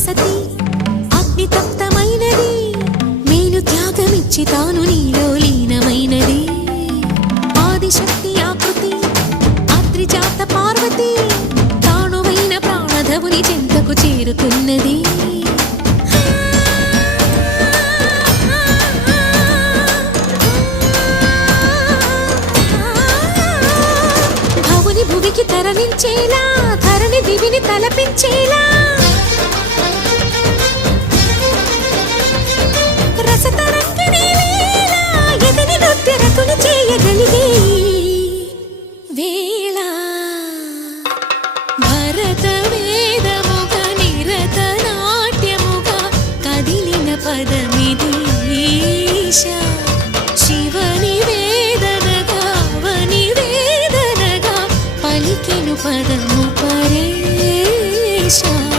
సతి అగ్ని తప్తమైనది మేలు త్యాగమిచ్చి తాను నీలో లీనమైనది ఆదిశక్తి ఆకృతి అద్రిజాత పార్వతి తానువైన ప్రాణధవుని చెంతకు చేరుతున్నది భవుని భువికి తరలించేలా ధరణి దివిని తలపించేలా రసతరంగిణి లీలా ఎదిని నృత్యరతుని చేయగలిగే వేళ భరత వేదముగా నిరత నాట్యముగా కదిలిన పదమిది ఈశా